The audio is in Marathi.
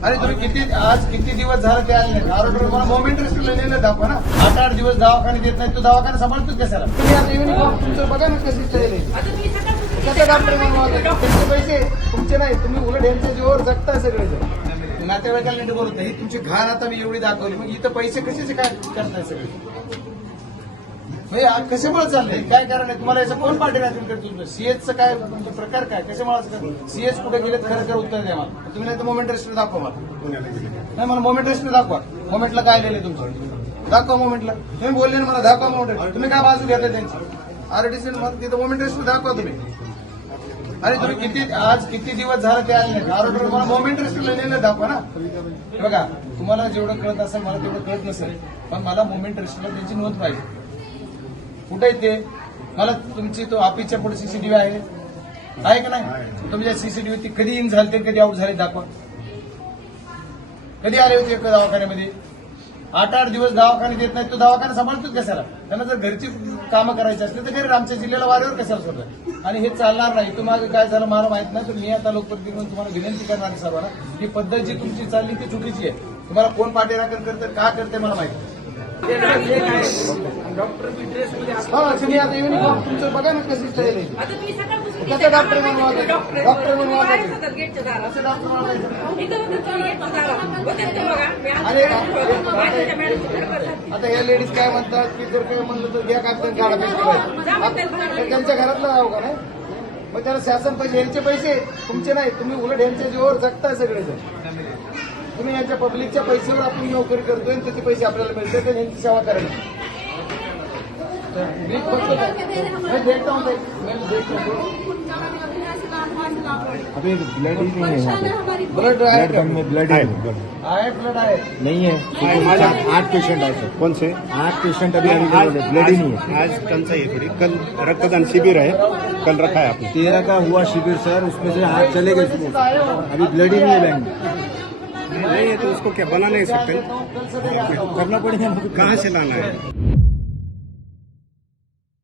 अरे तुम्ही किती दिवस झालं ते आले नाही आरोग्य मला मोमेंट रेस्टला नेलं दाखवा ना 8-8 दिवस दवाखाने देत नाही तो दवाखाना सांभाळतोच कशाला तुम्ही आता युनिफॉर्म तुमचं बघा ना कशी स्टाईल आहे कसं डॉक्टर बनवा त्यांचे पैसे तुमचे नाही तुम्ही उलट यांच्या जीवावर जगताय सगळे नातेवाईकाला नीट बोलत नाही तुमची घाण आता मी एवढी दाखवली मग इथं पैसे कशाचे काय करताय सगळे कशामुळे चाललंय काय कारण आहे तुम्हाला याचं कोण पाठीराखण करतो सीएचचं काय तुमचा प्रकार काय कशामुळे सीएच कुठे गेलेत खरं उत्तर द्या मला तुम्ही नाही तर मोमेंट रेस्टर दाखवा मला नाही मला मोमेंट रेस्टर दाखवा मोमेंटला काय लिहिले तुमचं दाखवा मोमेंटला तुम्ही बोलले ना मला दाखवा मोमेंट तुम्ही काय बाजू घेता त्यांची आरटीसी तिथं मोमेंट रेस्टर दाखवा तुम्ही अरे तुम्ही किती दिवस झालं ते आले नाही आरोग्य मला मोमेंट रेस्टला नेलं दाखवा ना बघा तुम्हाला जेवढं कळत असेल मला तेवढं कळत नसेल पण मला मोमेंट रेस्टला त्यांची नोंद पाहिजे कुठे येते मला तुमची तो ऑफिसच्या पुढे सीसीटीव्ही आहे का नाही तुमच्या सीसीटीव्ही ती कधी इन झाली कधी आउट झाले दाखवा कधी आले होते एका दवाखान्यामध्ये 8-8 दिवस दवाखाने देत नाही तो दवाखाना सांभाळतोच कशाला त्यांना जर घरची कामं करायची असते तर घरी आमच्या जिल्ह्याला वाऱ्यावर कशाला सोडतात आणि हे चालणार नाही तुम्हाला काय झालं मला माहित नाही तर मी आता लोकप्रतिनिधी म्हणून तुम्हाला विनंती करणार आहे सर्वांना ही पद्धत जी तुमची चालली ती चुकीची आहे तुम्हाला कोण पाठीराखण करतं का करते मला माहिती तुम्ही आता युनिफॉर्म तुमचं बघा ना कशी स्टाईल आहे कसं डॉक्टर बनवा डॉक्टर बनवा आता या लेडीज काय म्हणतात की जर काही म्हणलं तर घ्या काढा त्यांच्या घरातलं राहू का नाही मग त्याला शासन पैसे यांचे पैसे तुमचे नाही तुम्ही उलट यांच्या जीवावर जगताय सगळेजण तुम्ही यांच्या पब्लिकच्या पैशावर आपण नोकरी करतोय आणि त्याचे पैसे आपल्याला मिळतात तर यांची सेवा करायची मी फक्त मैं देखता हूँ अभी ब्लड ही नहीं है यहाँ पे ब्लड ब्लड में ब्लड है ब्लड आहे नहीं है 8 पेशेंट आए सर कौन से 8 पेशेंट अभी अवेलेबल है ब्लड ही नहीं है आज कल से थोड़ी कल रक्तदान शिविर है कल रखा है आपने 13 का हुआ शिविर सर उसमें से 8 चले गए अभी ब्लड ही नहीं है बैंक में नहीं है तो उसको क्या बना नहीं सकते करना पड़ेगा कहाँ से लाना है